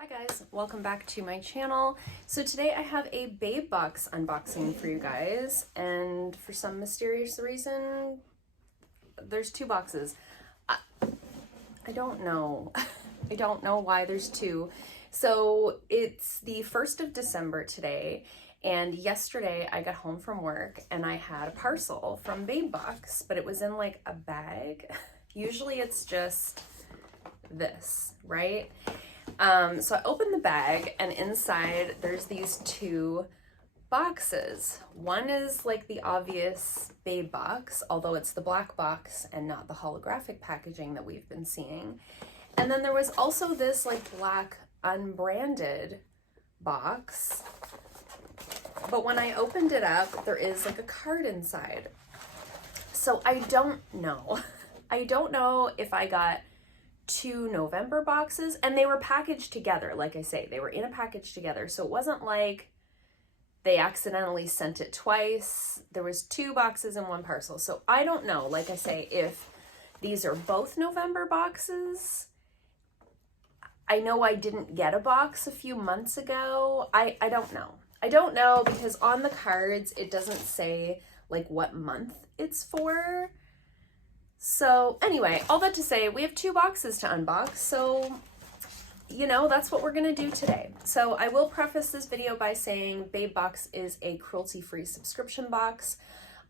Hi guys, welcome back to my channel. So today I have a Babebox unboxing for you guys, and for some mysterious reason, there's two boxes. I don't know. I don't know why there's two. So it's the 1st of December today, and yesterday I got home from work and I had a parcel from Babebox, but it was in like a bag. Usually it's just this, right? So I opened the bag and inside there's these two boxes. One is like the obvious Babe box, although it's the black box and not the holographic packaging that we've been seeing. And then there was also this like black unbranded box. But when I opened it up, there is like a card inside. So I don't know. I don't know if I got two November boxes, and they were packaged together. Like I say, they were in a package together, so it wasn't like they accidentally sent it twice. There was two boxes in one parcel, so I don't know, like I say, if these are both November boxes. I know I didn't get a box a few months ago. I don't know because on the cards it doesn't say like what month it's for. So anyway, all that to say, we have two boxes to unbox, so you know, that's what we're gonna do today. So I will preface this video by saying Babebox is a cruelty-free subscription box.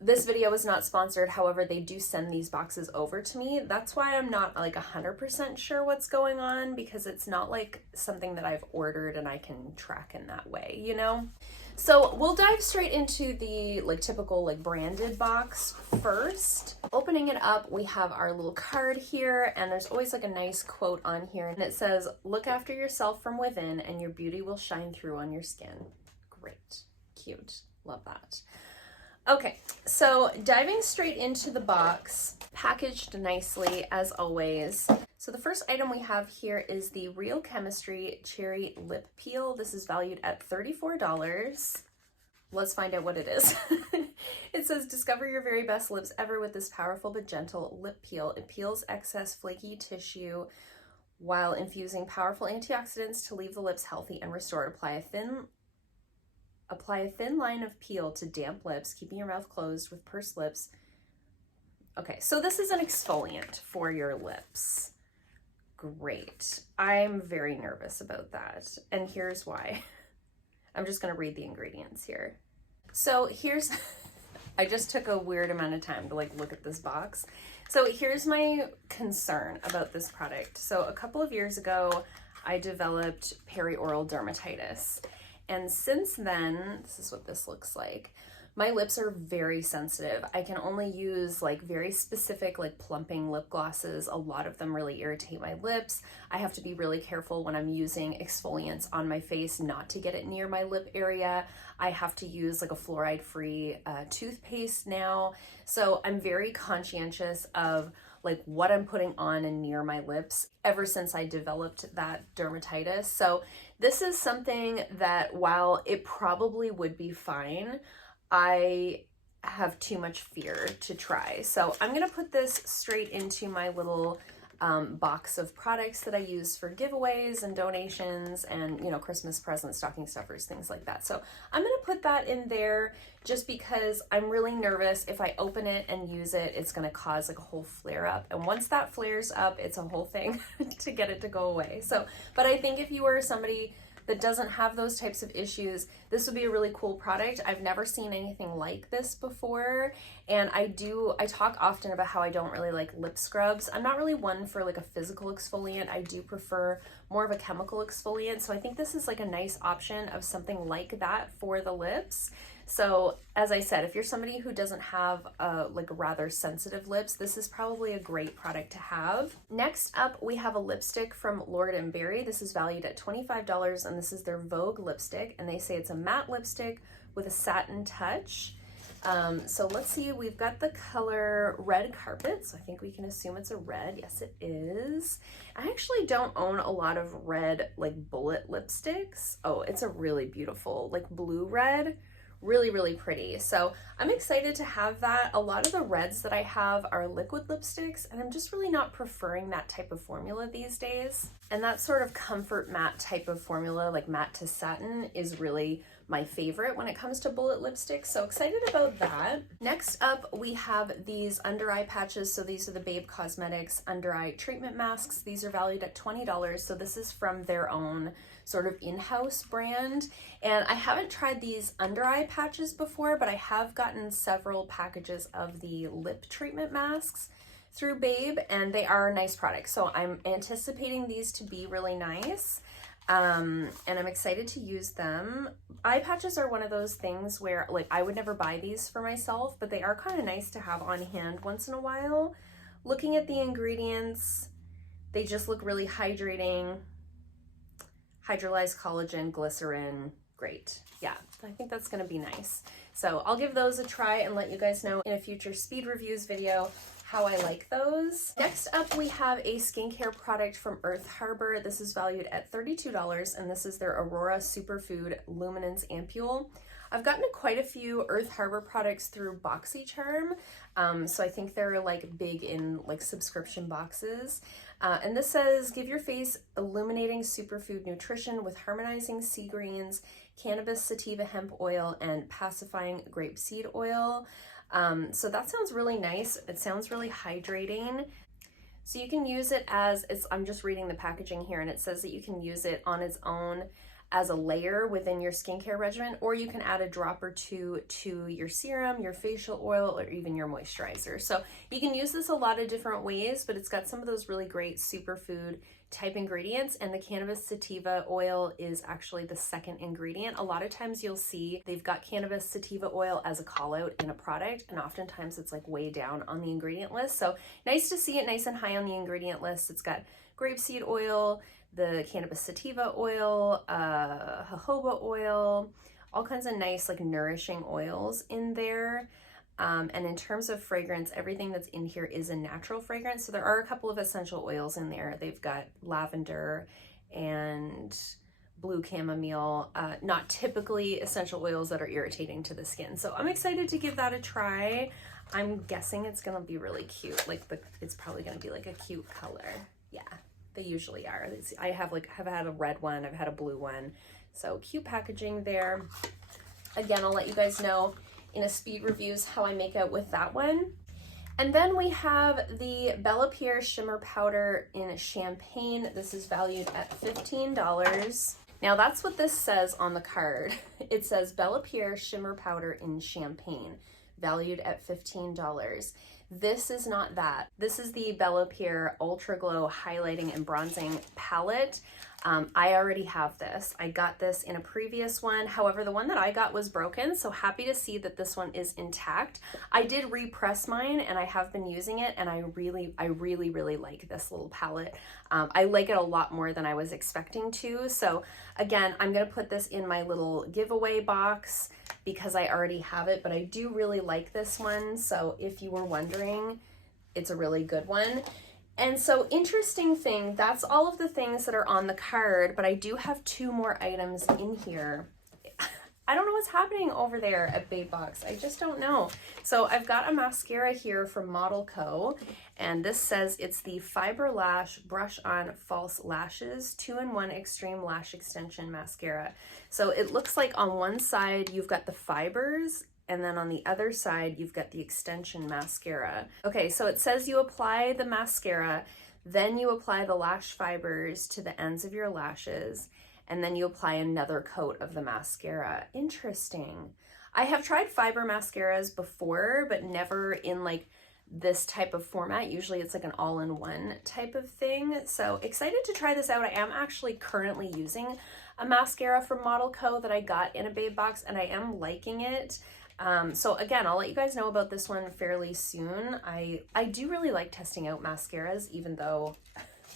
This video is not sponsored, however, they do send these boxes over to me. That's why I'm not like 100% sure what's going on, because it's not like something that I've ordered and I can track in that way, you know? So we'll dive straight into the like typical like branded box first. Opening it up, we have our little card here, and there's always like a nice quote on here, and it says, "Look after yourself from within and your beauty will shine through on your skin." Great, cute, love that. Okay, so diving straight into the box, packaged nicely as always. So the first item we have here is the Real Chemistry Cherry Lip Peel. This is valued at $34. Let's find out what it is. It says, "Discover your very best lips ever with this powerful but gentle lip peel. It peels excess flaky tissue while infusing powerful antioxidants to leave the lips healthy and restored. Apply a thin line of peel to damp lips, keeping your mouth closed with pursed lips." Okay, so this is an exfoliant for your lips. Great. I'm very nervous about that, and here's why. I'm just gonna read the ingredients here. So here's, I just took a weird amount of time to like look at this box. So here's my concern about this product. So a couple of years ago, I developed perioral dermatitis. And since then, this is what this looks like. My lips are very sensitive. I can only use like very specific like plumping lip glosses. A lot of them really irritate my lips. I have to be really careful when I'm using exfoliants on my face not to get it near my lip area. I have to use like a fluoride-free toothpaste now. So I'm very conscientious of like what I'm putting on and near my lips ever since I developed that dermatitis. So this is something that while it probably would be fine, I have too much fear to try. So I'm gonna put this straight into my little box of products that I use for giveaways and donations and, you know, Christmas presents, stocking stuffers, things like that. So I'm gonna put that in there just because I'm really nervous if I open it and use it, it's gonna cause like a whole flare up. And once that flares up, it's a whole thing to get it to go away. So, but I think if you are somebody that doesn't have those types of issues, this would be a really cool product. I've never seen anything like this before. And I talk often about how I don't really like lip scrubs. I'm not really one for like a physical exfoliant. I do prefer more of a chemical exfoliant. So I think this is like a nice option of something like that for the lips. So as I said, if you're somebody who doesn't have like rather sensitive lips, this is probably a great product to have. Next up, we have a lipstick from Lord & Berry. This is valued at $25, and this is their Vogue lipstick, and they say it's a matte lipstick with a satin touch. So let's see, we've got the color Red Carpet, so I think we can assume it's a red. Yes, it is. I actually don't own a lot of red like bullet lipsticks. Oh, it's a really beautiful like blue red. Really, really pretty. So I'm excited to have that. A lot of the reds that I have are liquid lipsticks, and I'm just really not preferring that type of formula these days. And that sort of comfort matte type of formula, like matte to satin, is really my favorite when it comes to bullet lipsticks. So excited about that. Next up, we have these under eye patches. So these are the Babe Cosmetics under eye treatment masks. These are valued at $20. So this is from their own sort of in-house brand. And I haven't tried these under eye patches before, but I have gotten several packages of the lip treatment masks through Babe, and they are nice products. So I'm anticipating these to be really nice. And I'm excited to use them. Eye patches are one of those things where, like, I would never buy these for myself, but they are kind of nice to have on hand once in a while. Looking at the ingredients, they just look really hydrating. Hydrolyzed collagen, glycerin, great. Yeah, I think that's gonna be nice. So I'll give those a try and let you guys know in a future speed reviews video how I like those. Next up, we have a skincare product from Earth Harbor. This is valued at $32, and this is their Aurora Superfood Luminance Ampule. I've gotten quite a few Earth Harbor products through BoxyCharm, so I think they're like big in like subscription boxes. And this says, give your face illuminating superfood nutrition with harmonizing sea greens, cannabis sativa hemp oil, and pacifying grapeseed oil. So that sounds really nice. It sounds really hydrating. So you can use it as, I'm just reading the packaging here, and it says that you can use it on its own as a layer within your skincare regimen, or you can add a drop or two to your serum, your facial oil, or even your moisturizer. So you can use this a lot of different ways, but it's got some of those really great superfood type ingredients, and the cannabis sativa oil is actually the second ingredient. A lot of times you'll see they've got cannabis sativa oil as a call out in a product, and oftentimes it's like way down on the ingredient list. So nice to see it nice and high on the ingredient list. It's got grapeseed oil, the cannabis sativa oil, jojoba oil, all kinds of nice like nourishing oils in there. And in terms of fragrance, everything that's in here is a natural fragrance. So there are a couple of essential oils in there. They've got lavender and blue chamomile, not typically essential oils that are irritating to the skin. So I'm excited to give that a try. I'm guessing it's gonna be really cute. Like it's probably gonna be like a cute color. Yeah, they usually are. I have had a red one, I've had a blue one. So cute packaging there. Again, I'll let you guys know in a speed reviews how I make out with that one. And then we have the Bella Pierre Shimmer Powder in Champagne. This is valued at $15. Now that's what this says on the card. It says Bella Pierre Shimmer Powder in Champagne, valued at $15. This is not that. This is the Bella Pierre Ultra Glow Highlighting and Bronzing Palette. I already have this. I got this in a previous one. However, the one that I got was broken, so happy to see that this one is intact. I did repress mine and I have been using it, and I really like this little palette. I like it a lot more than I was expecting to. So again, I'm gonna put this in my little giveaway box because I already have it, but I do really like this one. So if you were wondering, it's a really good one. And so interesting thing, that's all of the things that are on the card, but I do have two more items in here. I don't know what's happening over there at Babebox. I just don't know. So I've got a mascara here from Model Co. And this says it's the Fiber Lash Brush On False Lashes 2-in-1 Extreme Lash Extension Mascara. So it looks like on one side you've got the fibers, and then on the other side, you've got the extension mascara. Okay, so it says you apply the mascara, then you apply the lash fibers to the ends of your lashes, and then you apply another coat of the mascara. Interesting. I have tried fiber mascaras before, but never in like this type of format. Usually it's like an all-in-one type of thing. So excited to try this out. I am actually currently using a mascara from Model Co. that I got in a Babebox, and I am liking it. So again, I'll let you guys know about this one fairly soon. I do really like testing out mascaras, even though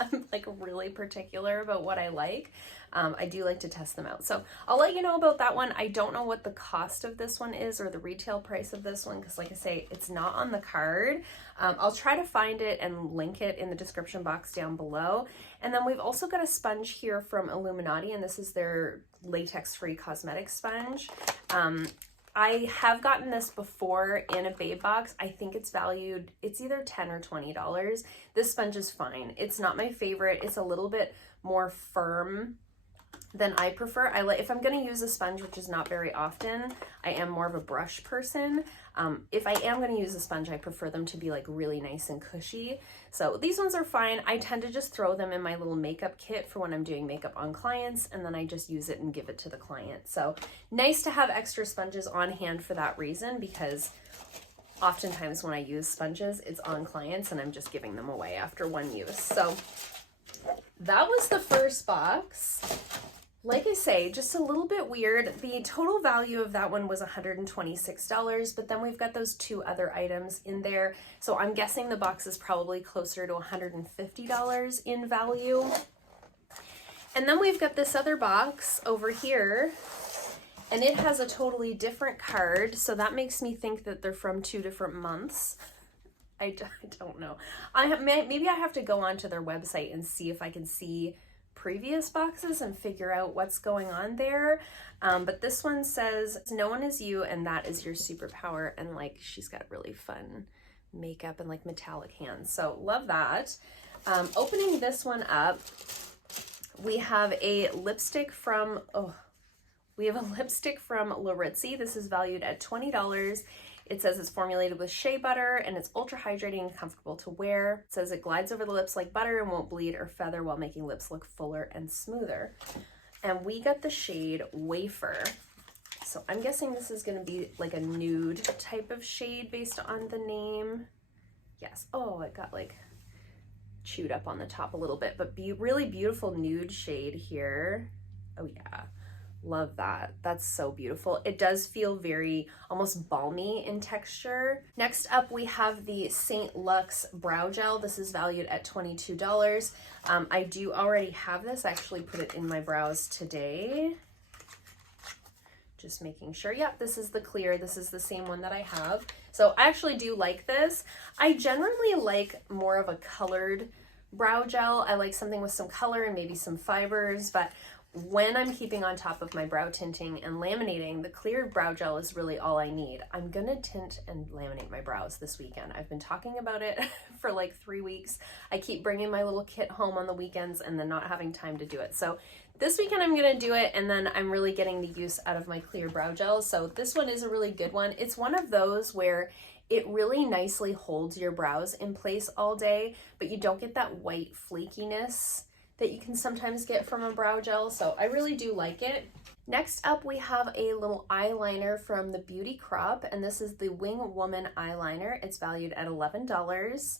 I'm like really particular about what I like. I do like to test them out. So I'll let you know about that one. I don't know what the cost of this one is or the retail price of this one, because like I say, it's not on the card. I'll try to find it and link it in the description box down below. And then we've also got a sponge here from Illuminati, and this is their latex-free cosmetic sponge. I have gotten this before in a Babebox. I think it's valued, it's either $10 or $20. This sponge is fine. It's not my favorite. It's a little bit more firm than I prefer. If I'm going to use a sponge, which is not very often, I am more of a brush person. If I am going to use a sponge, I prefer them to be like really nice and cushy. So these ones are fine. I tend to just throw them in my little makeup kit for when I'm doing makeup on clients, and then I just use it and give it to the client. So nice to have extra sponges on hand for that reason, because oftentimes when I use sponges, it's on clients and I'm just giving them away after one use. So that was the first box. Like I say, just a little bit weird. The total value of that one was $126, but then we've got those two other items in there. So I'm guessing the box is probably closer to $150 in value. And then we've got this other box over here, and it has a totally different card. So that makes me think that they're from 2 different months. I don't know. Maybe I have to go onto their website and see if I can see previous boxes and figure out what's going on there. But this one says, "No one is you and that is your superpower." And like, she's got really fun makeup and like metallic hands. So love that. Opening this one up, we have a lipstick from, Laritzi. This is valued at $20. It says it's formulated with shea butter and it's ultra hydrating and comfortable to wear. It says it glides over the lips like butter and won't bleed or feather while making lips look fuller and smoother. And we got the shade Wafer. So I'm guessing this is going to be like a nude type of shade based on the name. Yes. Oh, it got like chewed up on the top a little bit, but really beautiful nude shade here. Oh yeah. Love that. That's so beautiful. It does feel very almost balmy in texture. Next up, we have the St. Luxe Brow Gel. This is valued at $22. I do already have this. I actually put it in my brows today. Just making sure. Yep, this is the clear. This is the same one that I have. So I actually do like this. I generally like more of a colored brow gel. I like something with some color and maybe some fibers, but when I'm keeping on top of my brow tinting and laminating, the clear brow gel is really all I need. I'm gonna tint and laminate my brows this weekend. I've been talking about it for like 3 weeks. I keep bringing my little kit home on the weekends and then not having time to do it. So this weekend I'm gonna do it, and then I'm really getting the use out of my clear brow gel. So this one is a really good one. It's one of those where it really nicely holds your brows in place all day, but you don't get that white flakiness that you can sometimes get from a brow gel. So I really do like it. Next up, we have a little eyeliner from the Beauty Crop, and this is the Wing Woman eyeliner. It's valued at $11.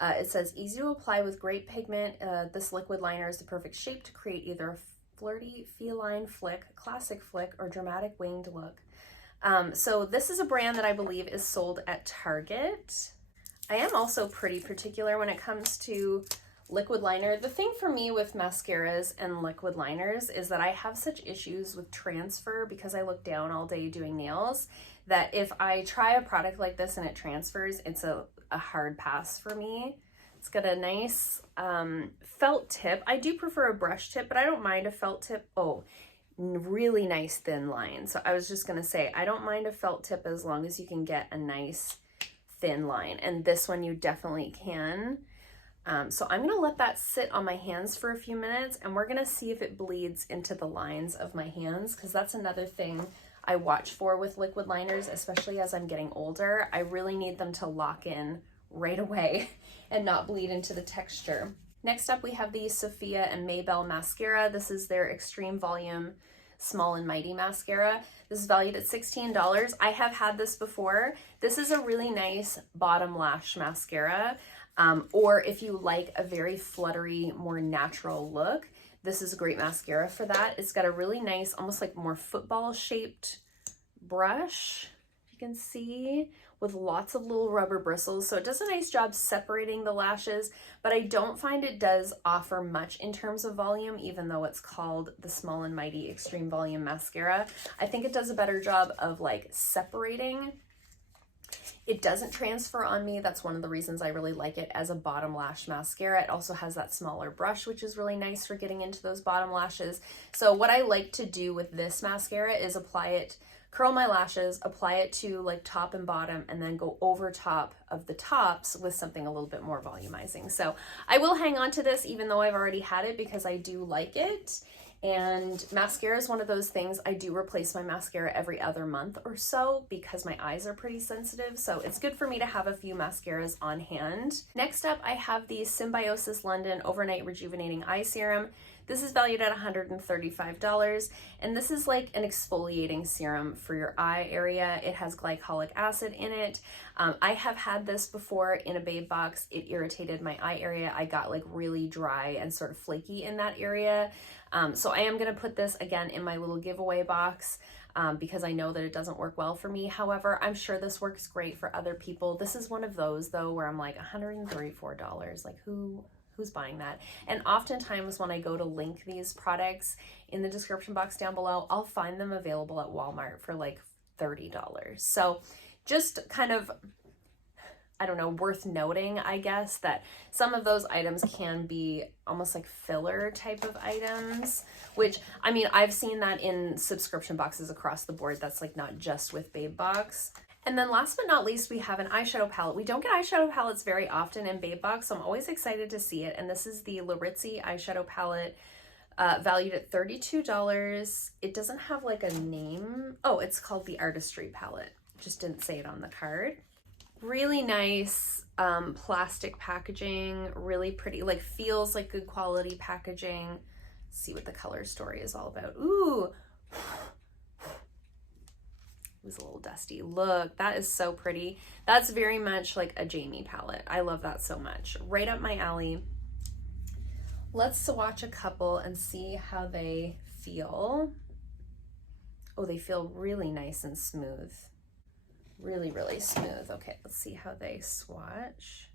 It says, easy to apply with great pigment. This liquid liner is the perfect shape to create either a flirty feline flick, classic flick, or dramatic winged look. So this is a brand that I believe is sold at Target. I am also pretty particular when it comes to liquid liner. The thing for me with mascaras and liquid liners is that I have such issues with transfer because I look down all day doing nails, that if I try a product like this and it transfers, it's a hard pass for me. It's got a nice felt tip. I do prefer a brush tip, but I don't mind a felt tip. Oh, really nice thin line. So I was just gonna say, I don't mind a felt tip as long as you can get a nice thin line. And this one you definitely can. So I'm gonna let that sit on my hands for a few minutes, and we're gonna see if it bleeds into the lines of my hands, because that's another thing I watch for with liquid liners, especially as I'm getting older. I really need them to lock in right away and not bleed into the texture. Next up, we have the Sophia and Maybell mascara. This is their Extreme Volume Small and Mighty mascara. This is valued at $16. I have had this before. This is a really nice bottom lash mascara. Or if you like a very fluttery, more natural look, this is a great mascara for that. It's got a really nice, almost like more football shaped brush, if you can see, with lots of little rubber bristles. So it does a nice job separating the lashes, but I don't find it does offer much in terms of volume, even though it's called the Small and Mighty Extreme Volume Mascara. I think it does a better job of like separating. It doesn't transfer on me. That's one of the reasons I really like it as a bottom lash mascara. It also has that smaller brush, which is really nice for getting into those bottom lashes. So what I like to do with this mascara is apply it curl my lashes, apply it to like top and bottom, and then go over top of the tops with something a little bit more volumizing. So I will hang on to this even though I've already had it because I do like it. And mascara is one of those things, I do replace my mascara every other month or so because my eyes are pretty sensitive. So it's good for me to have a few mascaras on hand. Next up, I have the Symbiosis London Overnight Rejuvenating Eye Serum. This is valued at $135, and this is like an exfoliating serum for your eye area. It has glycolic acid in it. I have had this before in a Babe box. It irritated my eye area. I got like really dry and sort of flaky in that area. So I am going to put this again in my little giveaway box because I know that it doesn't work well for me. However, I'm sure this works great for other people. This is one of those though where I'm like $134, like who's buying that? And oftentimes when I go to link these products in the description box down below, I'll find them available at Walmart for like $30. So just kind of, I don't know, worth noting, I guess, that some of those items can be almost like filler type of items, which, I mean, I've seen that in subscription boxes across the board. That's like not just with Babebox. And then last but not least, we have an eyeshadow palette. We don't get eyeshadow palettes very often in Babebox, so I'm always excited to see it. And this is the Laritzi eyeshadow palette, valued at $32. It doesn't have like a name. Oh, it's called the Artistry palette. Just didn't say it on the card. Really nice plastic packaging, really pretty, like feels like good quality packaging. Let's see what the color story is all about. Ooh. It was a little dusty. Look, that is so pretty. That's very much like a Jamie palette. I love that so much. Right up my alley. Let's swatch a couple and see how they feel. Oh, they feel really nice and smooth. Really, really smooth. Okay, let's see how they swatch.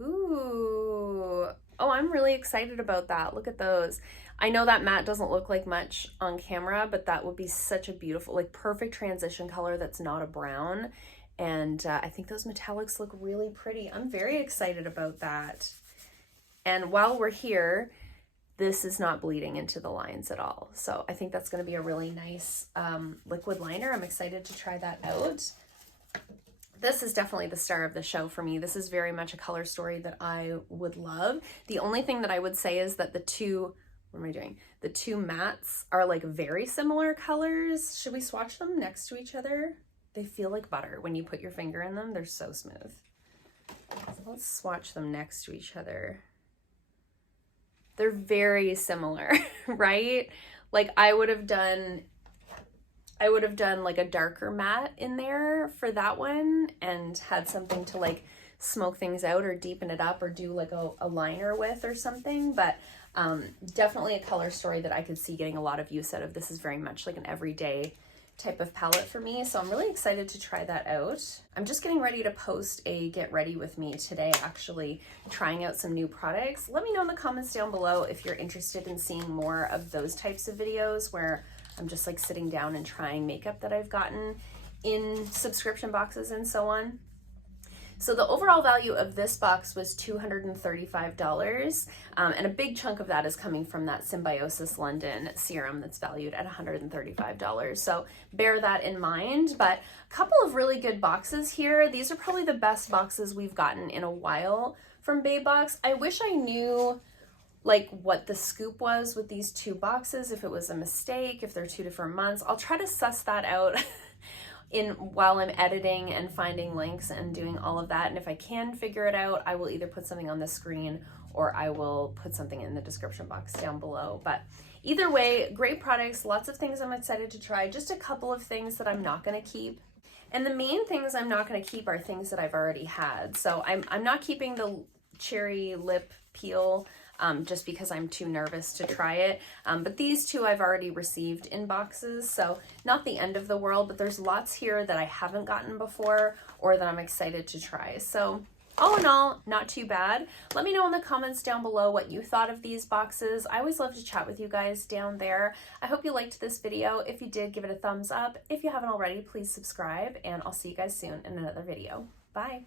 Ooh. Oh, I'm really excited about that. Look at those. I know that matte doesn't look like much on camera, but that would be such a beautiful, like perfect transition color that's not a brown. And I think those metallics look really pretty. I'm very excited about that. And while we're here, this is not bleeding into the lines at all. So I think that's going to be a really nice liquid liner. I'm excited to try that out. This is definitely the star of the show for me. This is very much a color story that I would love. The only thing that I would say is that the two, what am I doing? The two mattes are like very similar colors. Should we swatch them next to each other? They feel like butter. When you put your finger in them, they're so smooth. So let's swatch them next to each other. They're very similar, right? Like I would have done like a darker matte in there for that one and had something to like smoke things out or deepen it up or do like a liner with or something. But definitely a color story that I could see getting a lot of use out of. This is very much like an everyday type of palette for me. So I'm really excited to try that out. I'm just getting ready to post a get ready with me today, actually trying out some new products. Let me know in the comments down below if you're interested in seeing more of those types of videos where I'm just like sitting down and trying makeup that I've gotten in subscription boxes and so on. So the overall value of this box was $235, and a big chunk of that is coming from that Symbiosis London serum that's valued at $135. So bear that in mind, but a couple of really good boxes here. These are probably the best boxes we've gotten in a while from Babebox. I wish I knew like what the scoop was with these two boxes, if it was a mistake, if they're 2 different months. I'll try to suss that out while I'm editing and finding links and doing all of that. And if I can figure it out, I will either put something on the screen or I will put something in the description box down below. But either way, great products, lots of things I'm excited to try, just a couple of things that I'm not gonna keep. And the main things I'm not gonna keep are things that I've already had. So I'm not keeping the cherry lip peel just because I'm too nervous to try it. But these two I've already received in boxes, so not the end of the world, but there's lots here that I haven't gotten before or that I'm excited to try. So all in all, not too bad. Let me know in the comments down below what you thought of these boxes. I always love to chat with you guys down there. I hope you liked this video. If you did, give it a thumbs up. If you haven't already, please subscribe, and I'll see you guys soon in another video. Bye.